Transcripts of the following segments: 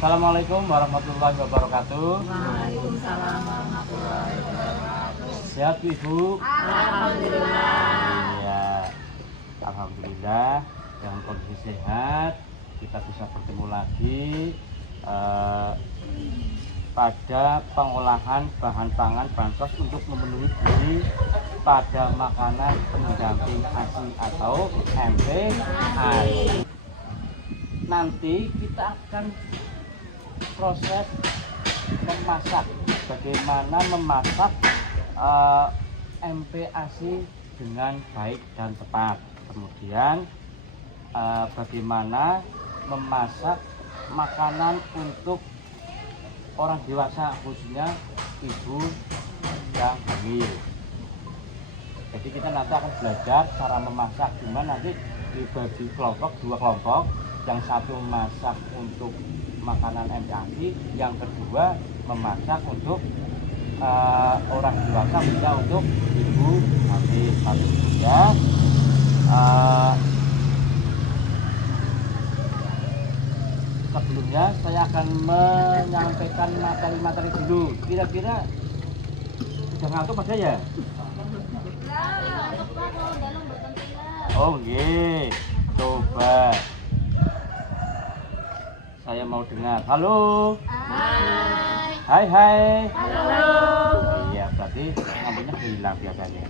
Assalamualaikum warahmatullahi wabarakatuh. Waalaikumsalam warahmatullahi wabarakatuh. Sehat Ibu? Alhamdulillah. Iya, alhamdulillah dalam kondisi sehat kita bisa bertemu lagi pada pengolahan bahan pangan bansos untuk memenuhi gizi pada makanan pendamping ASI atau MPASI. Nanti kita akan proses memasak, bagaimana memasak MPASI dengan baik dan tepat. Kemudian bagaimana memasak makanan untuk orang dewasa, khususnya ibu yang hamil. Jadi kita nanti akan belajar cara memasak, gimana nanti dibagi kelompok, 2 kelompok. Yang satu memasak untuk makanan MPASI, yang kedua memasak untuk orang dewasa, bisa untuk ibu hamil. Tapi ya sebelumnya saya akan menyampaikan materi-materi dulu. Kira-kira sudah ngantuk Mas ya? Oh nggih. Coba saya mau dengar. Halo. Hai. Hai. Halo. Iya, berarti lampunya hilang biasanya.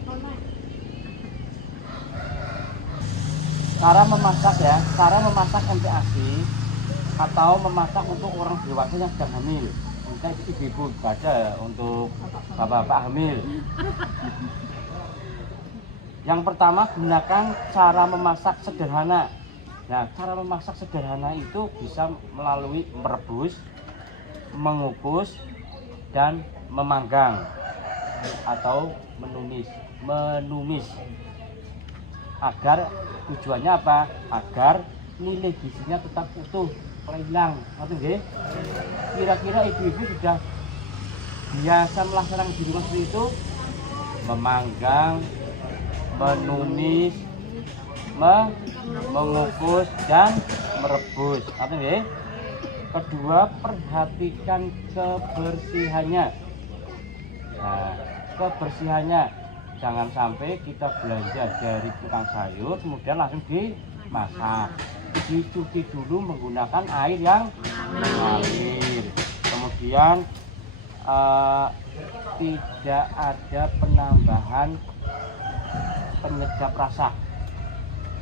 Cara memasak ya, cara memasak MPASI atau memasak untuk orang dewasa yang sedang hamil. Mungkin ibu-ibu baca untuk bapak-bapak hamil. Yang pertama, gunakan cara memasak sederhana. Nah, cara memasak sederhana itu bisa melalui merebus, mengukus, dan memanggang atau menumis. Agar tujuannya apa? Agar nilai gizinya tetap utuh, hilang. Kira-kira ibu-ibu sudah biasa melaksanakan di rumah seperti itu? Memanggang, menumis, mengukus, dan merebus. Kedua, perhatikan kebersihannya. Nah, kebersihannya jangan sampai kita belanja dari tukang sayur kemudian langsung dimasak. Dicuci dulu menggunakan air yang mengalir. Kemudian tidak ada penambahan penyedap rasa.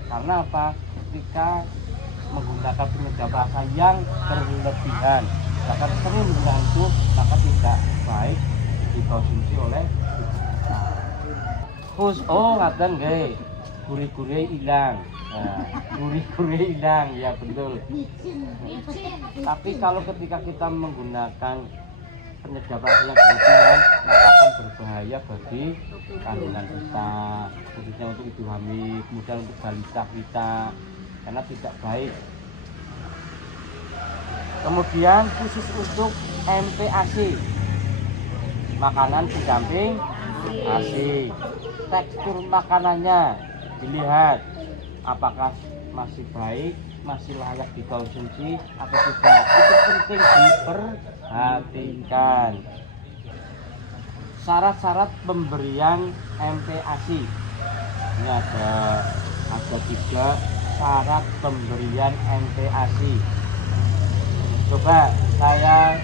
Karena apa? Ketika menggunakan penyedap rasa yang berlebihan, bahkan sering menggunakan itu, maka tidak baik dikonsumsi oleh ngaten nggih. Gurih-gurih hilang. Nah, gurih-gurih hilang, ya betul. Tapi kalau ketika kita menggunakan penyedap rasa yang berlebihan, maka akan berbahaya bagi kandungan kita, khususnya untuk ibu hamil, kemudian untuk balita kita, karena tidak baik. Kemudian khusus untuk MPASI, makanan pendamping ASI, tekstur makanannya dilihat apakah masih baik, masih layak dikonsumsi atau tidak. Itu penting diperhatikan. Syarat-syarat pemberian MPASI. Ini ada 3 syarat pemberian MPASI. Coba saya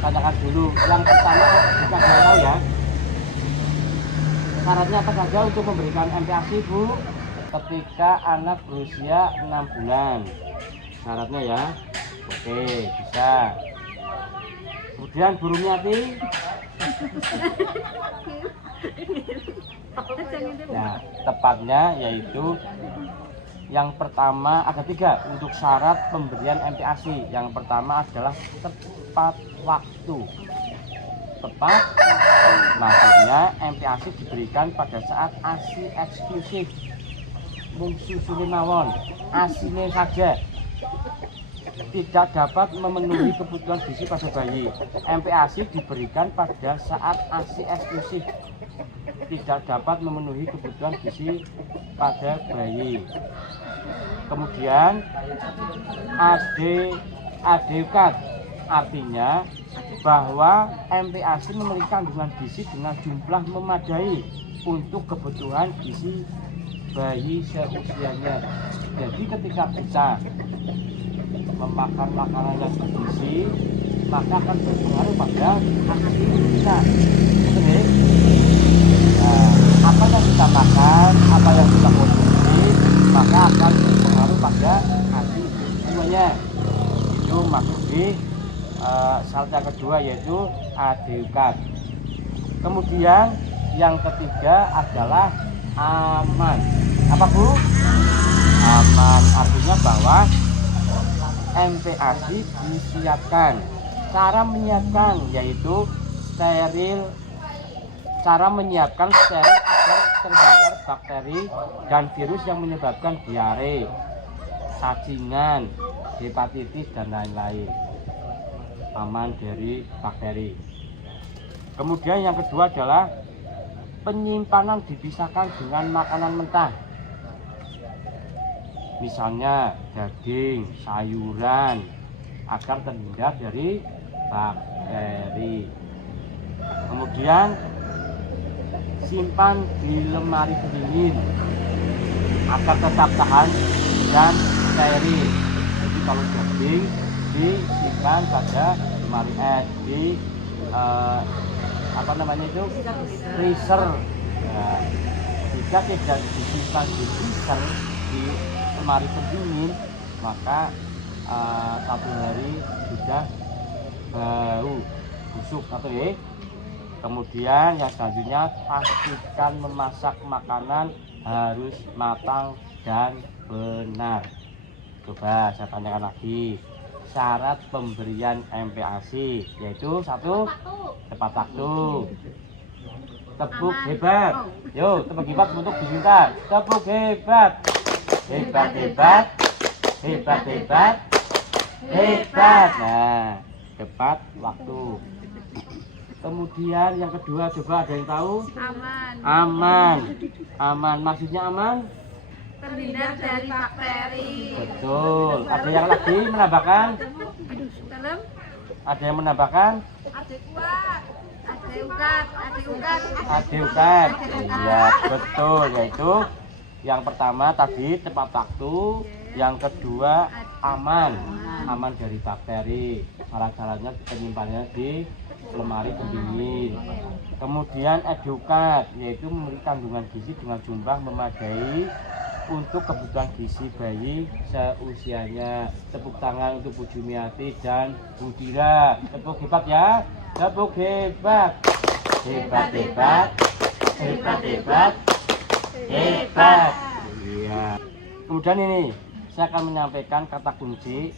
tanyakan dulu. Yang pertama, kita tahu ya, syaratnya apa saja untuk memberikan MPASI, Bu? Ketika anak berusia 6 bulan. Syaratnya ya. Oke, bisa. Kemudian Bu Rumiati. Nah, tepatnya yaitu yang pertama ada 3 untuk syarat pemberian MPASI. Yang pertama adalah tepat waktu. Tepat, maksudnya MPASI diberikan pada saat ASI eksklusif. Susune mawon, ASINE saja tidak dapat memenuhi kebutuhan gizi pada bayi. MPASI diberikan pada saat ASI eksklusif, tidak dapat memenuhi kebutuhan gizi pada bayi. Kemudian ADUKAT Artinya bahwa MPASI memiliki kandungan gizi dengan jumlah memadai untuk kebutuhan gizi bayi seusianya. Jadi ketika kita memakan makanan yang bergizi, maka akan berpengaruh pada ASI kita. Oke? Nah, apa yang kita makan, apa yang kita konsumsi, maka akan berpengaruh pada ASI semuanya. Itu masuk di syarat yang kedua, yaitu adeukat. Kemudian yang ketiga adalah aman. Apa Bu? Aman artinya bahwa MPASI disiapkan. Cara menyiapkan yaitu steril. Cara menyiapkan steril agar terhindar bakteri dan virus yang menyebabkan diare, cacingan, hepatitis dan lain-lain. Aman dari bakteri. Kemudian yang kedua adalah penyimpanan dipisahkan dengan makanan mentah. Misalnya daging, sayuran, agar terhindar dari bakteri. Kemudian simpan di lemari pendingin agar tetap tahan dan steril. Jadi kalau daging disimpan pada lemari es di freezer. Nah, jika tidak disimpan di freezer di lemari pendingin, maka 1 hari sudah bau busuk atau ya. Kemudian yang selanjutnya, pastikan memasak makanan harus matang dan benar. Coba saya tanyakan lagi, syarat pemberian MPASI yaitu 1, tepat waktu. Tepuk hebat. Yo, tepuk hebat untuk Bisinta. Tepuk hebat. Hebat hebat. Hebat hebat. Hebat. Nah, tepat waktu. Kemudian yang kedua, coba ada yang tahu? Aman. Aman. Aman maksudnya aman? Terhindar dari bakteri. Betul. Ada yang lagi menambahkan? Dalam Ada yang menambahkan? adeukat. Adeukat. Adeukat. Iya, betul. Yaitu yang pertama tadi tepat waktu, yang kedua aman. Aman dari bakteri. Syarat-syaratnya penyimpanannya di lemari pendingin. Kemudian edukat, yaitu memiliki kandungan gizi dengan jumlah memadai untuk kebutuhan gizi bayi seusianya. Tepuk tangan untuk Bu Jumiati dan Bu Dira. Tepuk hebat ya. Tepuk hebat. Hebat hebat. Hebat hebat. Hebat. Iya. Kemudian ini saya akan menyampaikan kata kunci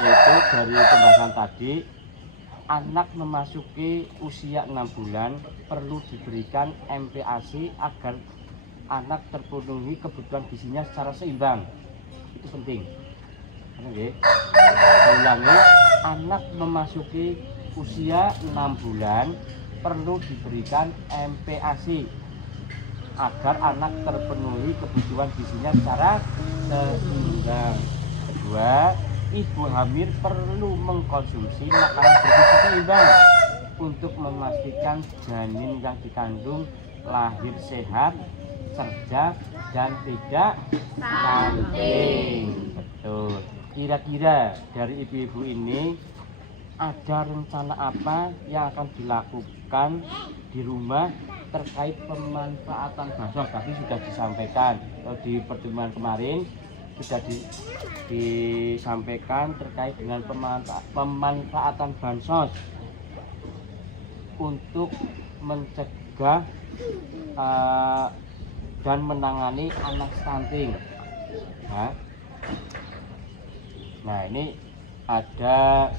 yaitu dari pembahasan tadi. Anak memasuki usia 6 bulan perlu diberikan MPASI agar anak terpenuhi kebutuhan gizinya secara seimbang. Itu penting. Oke. Saya ulangi, anak memasuki usia 6 bulan perlu diberikan MPASI agar anak terpenuhi kebutuhan gizinya secara seimbang. Kedua, ibu hamil perlu mengkonsumsi makanan bergizi seimbang untuk memastikan janin yang dikandung lahir sehat, cerdas, dan tidak stunting. Betul. Kira-kira dari ibu-ibu ini ada rencana apa yang akan dilakukan di rumah terkait pemanfaatan bansos? Tadi sudah disampaikan di pertemuan kemarin, sudah disampaikan terkait dengan pemanfaatan bansos untuk mencegah dan menangani anak stunting. Nah, ini ada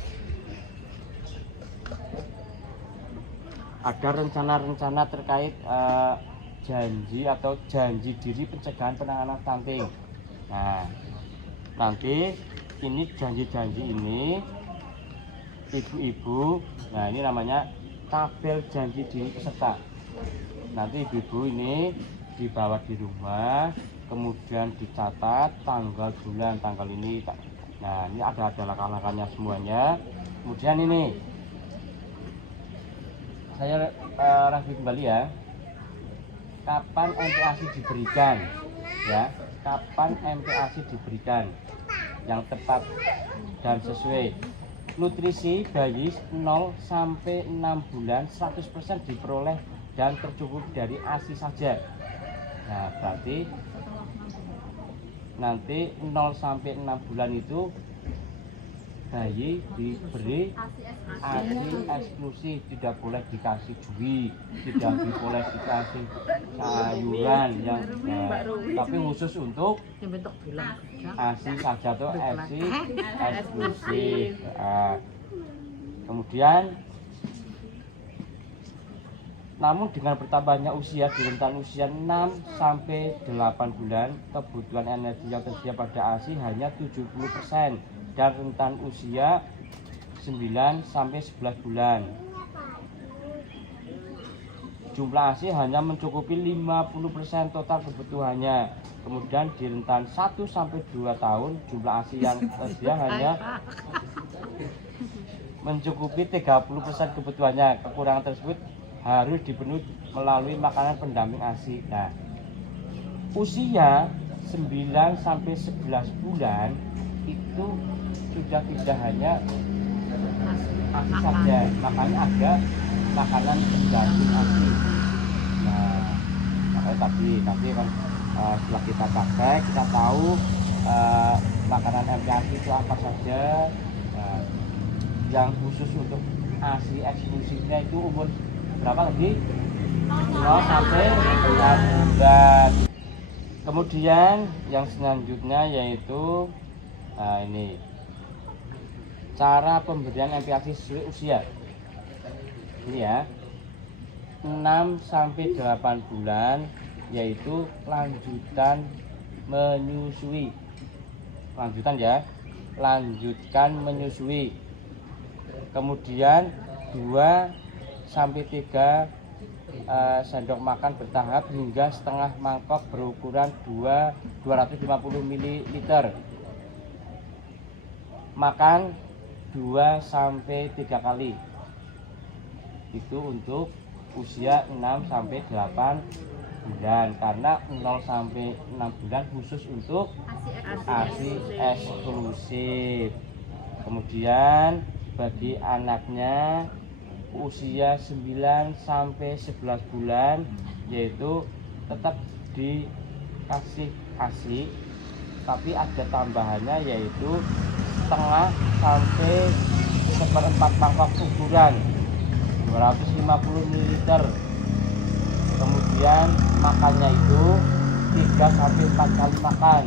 rencana-rencana terkait janji diri pencegahan penanganan stunting. Nah, nanti ini janji-janji ini ibu-ibu, nah ini namanya tabel janji diri peserta. Nanti ibu-ibu ini dibawa di rumah, kemudian dicatat tanggal bulan, tanggal ini Nah, ini ada langkah-langkahnya semuanya. Kemudian ini saya review kembali ya. Kapan MPASI diberikan? Ya, kapan MPASI diberikan yang tepat dan sesuai. Nutrisi bayi 0 sampai 6 bulan 100% diperoleh dan tercukup dari ASI saja. Nah, berarti nanti 0 sampai 6 bulan itu bayi diberi ASI eksklusif, tidak boleh dikasih jui, tidak boleh dikasih sayuran yang tapi khusus untuk ASI saja tuh ASI eksklusif. Kemudian namun dengan bertambahnya usia di rentan usia 6 sampai 8 bulan, kebutuhan energi yang tersedia pada ASI hanya 70% dan rentan usia 9 sampai 11 bulan. Jumlah ASI hanya mencukupi 50% total kebutuhannya. Kemudian di rentan 1 sampai 2 tahun, jumlah ASI yang tersedia hanya mencukupi 30% kebutuhannya. Kekurangan tersebut harus dipenuhi melalui makanan pendamping ASI. Nah, usia 9 sampai 11 bulan itu sudah tidak hanya ASI saja, makanya ada makanan pendamping ASI. Nah, makanya tadi kan setelah kita pakai, kita tahu makanan MPASI itu apa saja. Nah, yang khusus untuk ASI eksklusifnya itu umur berapa tadi? 0 sampai 4 bulan. Kemudian yang selanjutnya yaitu ini cara pemberian MPASI sesuai usia. Ini ya, 6 sampai 8 bulan yaitu lanjutan menyusui. Lanjutkan menyusui. Kemudian 2 sampai 3 sendok makan bertahap hingga setengah mangkok berukuran 250 ml. Makan 2 sampai 3 kali. Itu untuk usia 6 sampai 8 bulan, karena 0 sampai 6 bulan khusus untuk ASI eksklusif. Kemudian bagi anaknya usia 9 sampai 11 bulan yaitu tetap dikasih ASI, tapi ada tambahannya yaitu setengah sampai 1/4 mangkok ukuran 250 ml. Kemudian makannya itu 3 sampai 4 kali makan.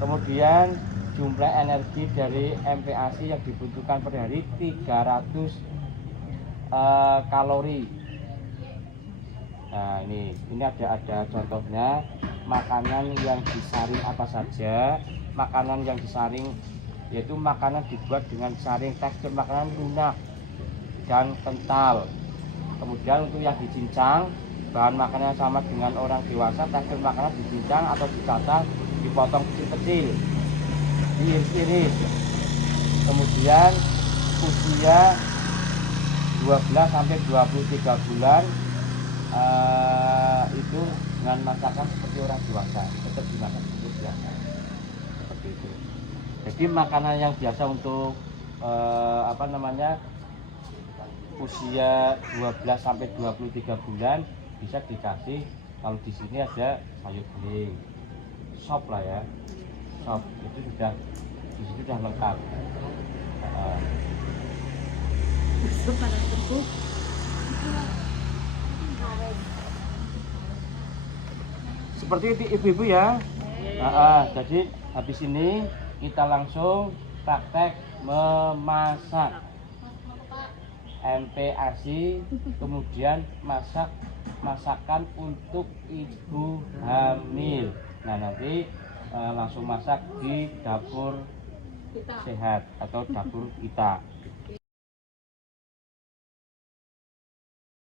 Kemudian jumlah energi dari MPASI yang dibutuhkan per hari 300 kalori. Nah, ini ada contohnya makanan yang disaring apa saja. Makanan yang disaring yaitu makanan dibuat dengan saring, tekstur makanan lunak dan kental. Kemudian untuk yang dicincang, bahan makanan sama dengan orang dewasa, tekstur makanan dicincang atau dicacah, dipotong kecil-kecil, diiris-iris. Kemudian usia 12 sampai 23 bulan itu dengan masakan seperti orang dewasa, tetap dimakan seperti biasa, seperti itu. Jadi makanan yang biasa untuk usia 12 sampai 23 bulan bisa dikasih. Kalau di sini ada sayur bening, sop lah ya, sop itu sudah di situ sudah lengkap. Seperti itu ibu-ibu ya. Jadi habis ini kita langsung praktek memasak MPASI, kemudian masakan untuk ibu hamil. Nah, nanti langsung masak di dapur sehat atau dapur kita.